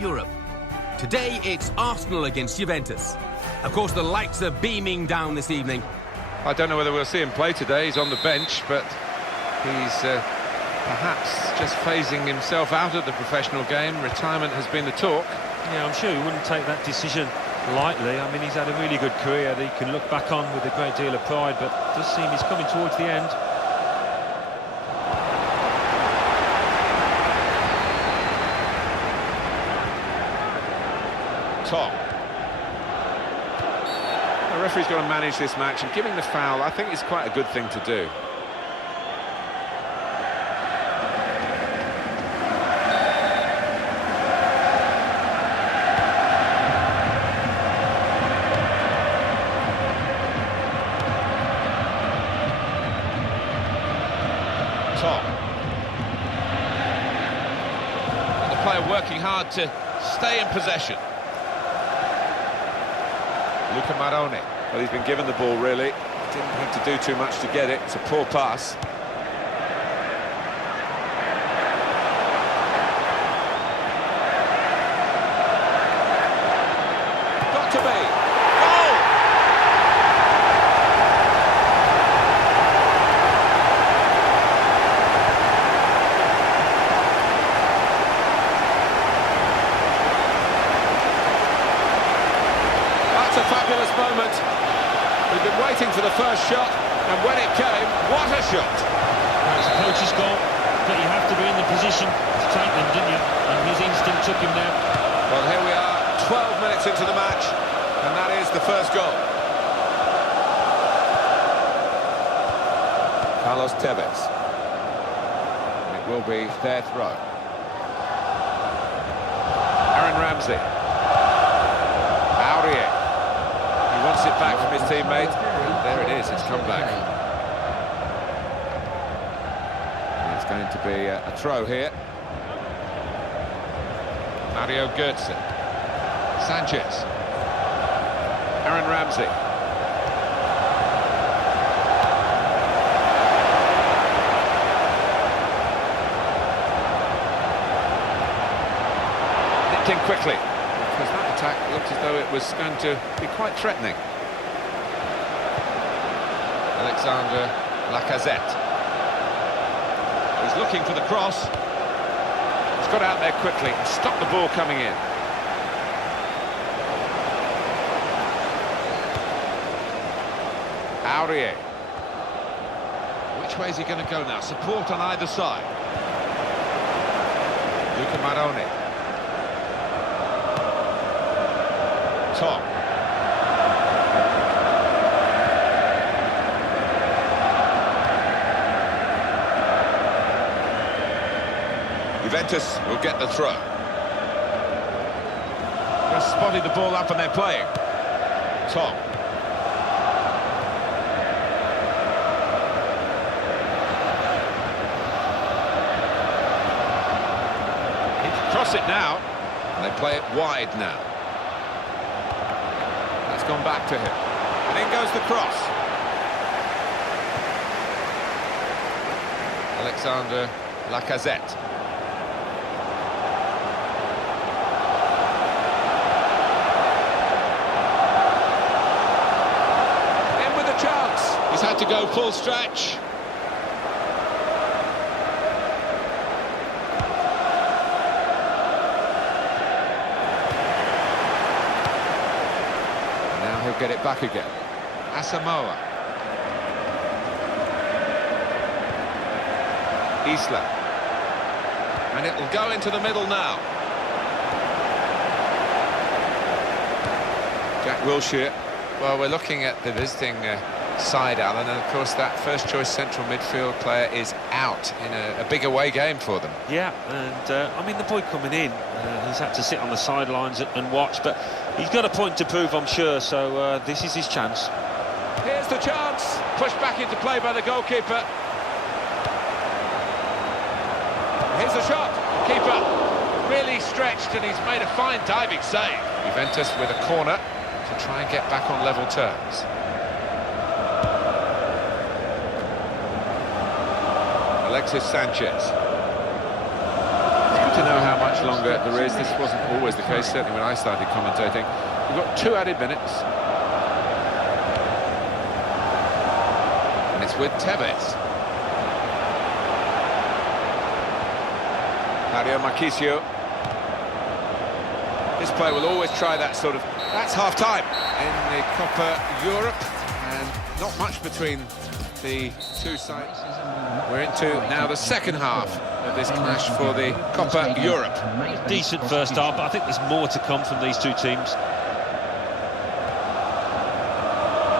Europe. Today it's Arsenal against Juventus. Of course, the lights are beaming down this evening. I don't know whether we'll see him play today. He's on the bench, but he's perhaps just phasing himself out of the professional game. Retirement has been the talk. Yeah, I'm sure he wouldn't take that decision lightly. I mean, he's had a really good career that he can look back on with a great deal of pride, but it does seem he's coming towards the end. Top. The referee's got to manage this match, and giving the foul, I think, is quite a good thing to do. Top. And the player working hard to stay in possession. Luca Maroni. Well, he's been given the ball, really. Didn't have to do too much to get it. It's a poor pass. Got to be. Goal! That's a fabulous moment. We've been waiting for the first shot, and when it came, what a shot! Well, it's a coach's goal, but you have to be in the position to take them, didn't you? And his instinct took him there. Well, here we are, 12 minutes into the match, and that is the first goal. Carlos Tevez. It will be their throw. Aaron Ramsey. Aurier. He wants it back from his teammate. And there it is, it's come back. It's going to be a throw here. Mario Götze. Sanchez. Aaron Ramsey. Nipped in quickly, because that attack looked as though it was going to be quite threatening. Alexander Lacazette. He's looking for the cross. He's got out there quickly and stopped the ball coming in. Aurier. Which way is he going to go now? Support on either side. Luca Maroni. Top. Juventus will get the throw. Just spotted the ball up and they're playing. Top. He can cross it now. And they play it wide now. That's gone back to him. And in goes the cross. Alexander Lacazette. He's had to go full stretch. Now he'll get it back again. Asamoah. Isla. And it will go into the middle now. Jack Wilshere. Well, we're looking at the visiting side, Alan, and of course that first-choice central midfield player is out in a big away game for them. Yeah, and I mean, the boy coming in, he's had to sit on the sidelines and watch, but he's got a point to prove, I'm sure, so this is his chance. Here's the chance, pushed back into play by the goalkeeper. Here's the shot, keeper really stretched, and he's made a fine diving save. Juventus with a corner to try and get back on level terms. Alexis Sanchez. He's to know how much longer there is. This wasn't always the case, certainly when I started commentating. We've got 2 added minutes. And it's with Tevez. Mario Marchisio. This player will always try that sort of... That's half-time in the Copa Europe, and not much between the two sides. We're into now the second half of this clash for the Copa Europe. Decent first half, but I think there's more to come from these two teams.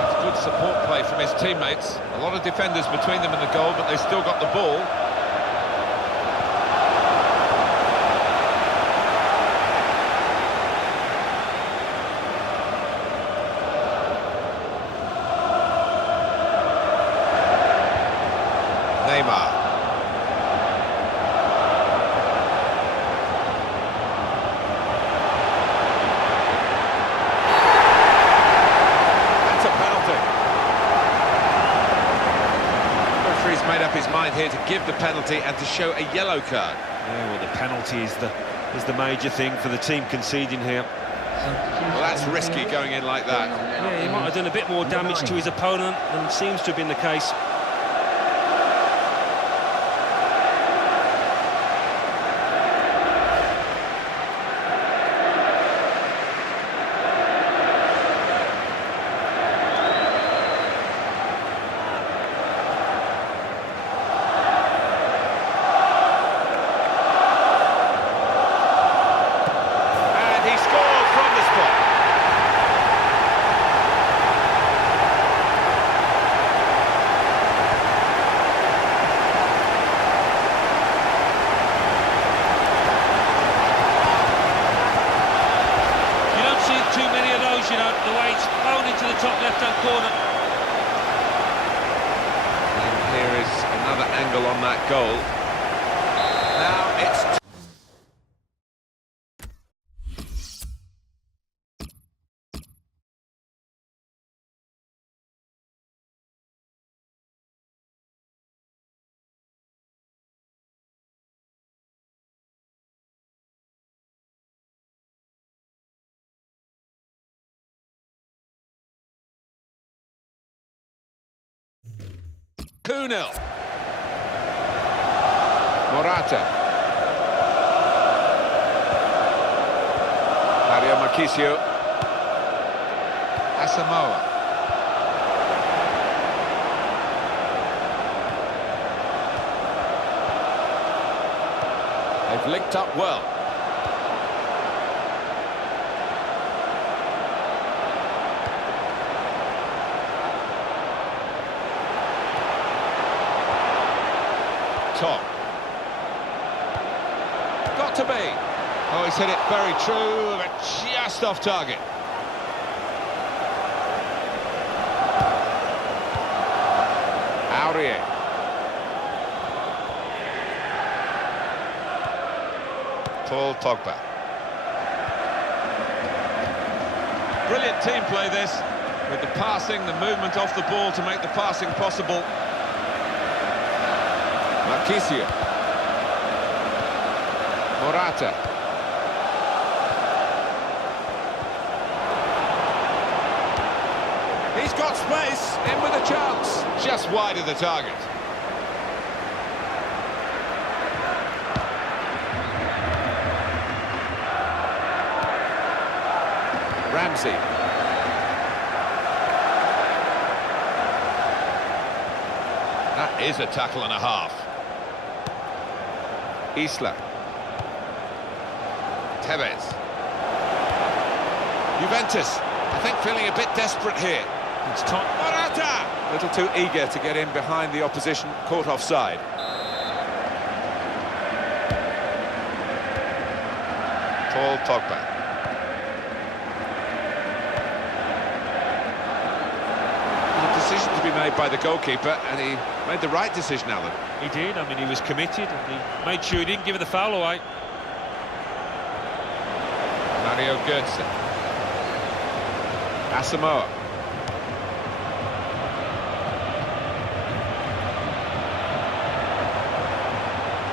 That's good support play from his teammates. A lot of defenders between them and the goal, but they still got the ball. Neymar. That's a penalty. The referee's made up his mind here to give the penalty and to show a yellow card. Yeah, well, the penalty is the major thing for the team conceding here. Well, that's risky going in like that. Yeah, he might have done a bit more damage to his opponent than seems to have been the case. You know, the way it's flown into the top left-hand corner. And here is another angle on that goal. Now it's... Kunel. Morata. Mario Marchisio. Asamoah. They've linked up well. Top. Got to be. Oh, he's hit it very true, but just off target. Aurier. Paul Pogba. Brilliant team play this, with the passing, the movement off the ball to make the passing possible. Marchisio. Morata. He's got space, in with a chance. Just wide of the target. Ramsey. That is a tackle and a half. Isla. Tevez. Juventus, I think, feeling a bit desperate here. It's top. Morata! A little too eager to get in behind the opposition, caught offside. Paul Pogba. There's a decision to be made by the goalkeeper, and he made the right decision, Alan. He did. I mean, he was committed, and he made sure he didn't give the foul away. Mario Götze. Asamoah.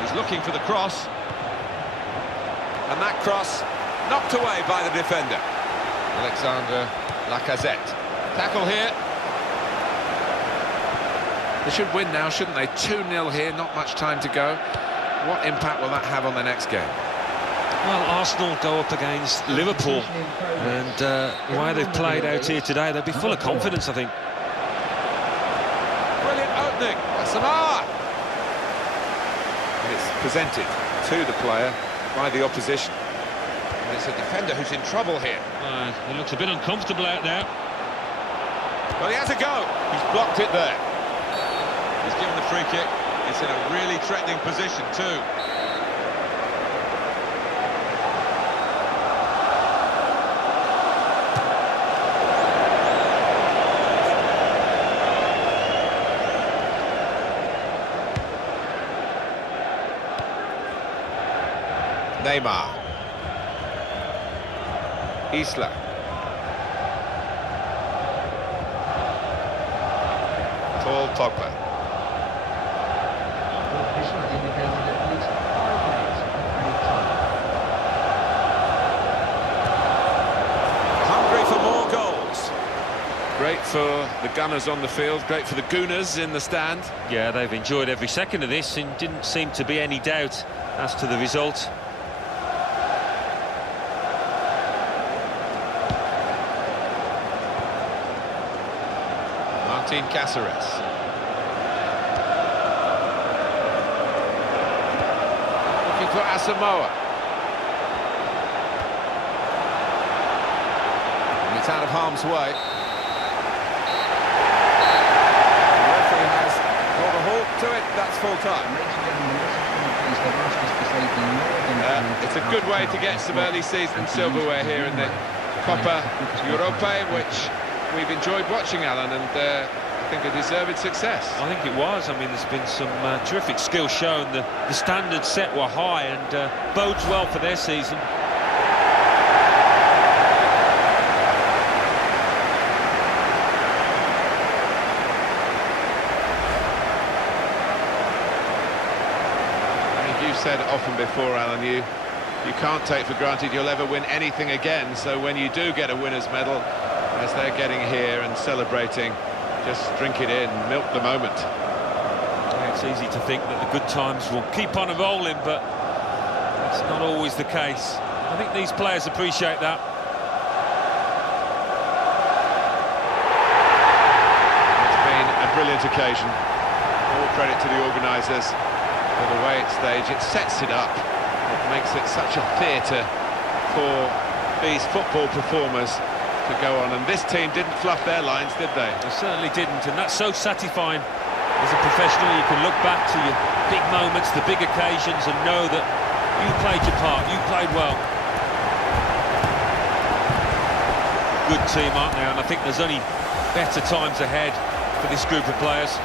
He's looking for the cross. And that cross knocked away by the defender. Alexander Lacazette. Tackle here. They should win now, shouldn't they? 2-0 here, not much time to go. What impact will that have on the next game? Well, Arsenal go up against Liverpool, and the way they've played out here today, they'll be full of confidence, I think. Brilliant opening. Asamoah. And it's presented to the player by the opposition. And it's a defender who's in trouble here. He looks a bit uncomfortable out there. Well, he has a go. He's blocked it there. He's given the free kick. It's in a really threatening position too. Neymar. Isla. Paul Pogba. Hungry for more goals. Great for the Gunners on the field, great for the Gooners in the stand. Yeah, they've enjoyed every second of this, and didn't seem to be any doubt as to the result. Martin Cáceres. Looking for Asamoah. And it's out of harm's way. The referee has called a halt to it. That's full time. It's a good way to get some early season silverware here in the Copa Europa, which we've enjoyed watching, Alan, and I think a deserved success. I think it was. I mean, there's been some terrific skill shown. The standards set were high, and bodes well for their season. I think you've said often before, Alan, you can't take for granted you'll ever win anything again, so when you do get a winner's medal, as they're getting here and celebrating, just drink it in, milk the moment. Yeah, it's easy to think that the good times will keep on rolling, but that's not always the case. I think these players appreciate that. It's been a brilliant occasion. All credit to the organisers for the way it's staged. It sets it up. It makes it such a theatre for these football performers to go on, and this team didn't fluff their lines, did they? They certainly didn't, and that's so satisfying. As a professional, you can look back to your big moments, the big occasions, and know that you played your part, you played well. Good team, aren't they? And I think there's only better times ahead for this group of players.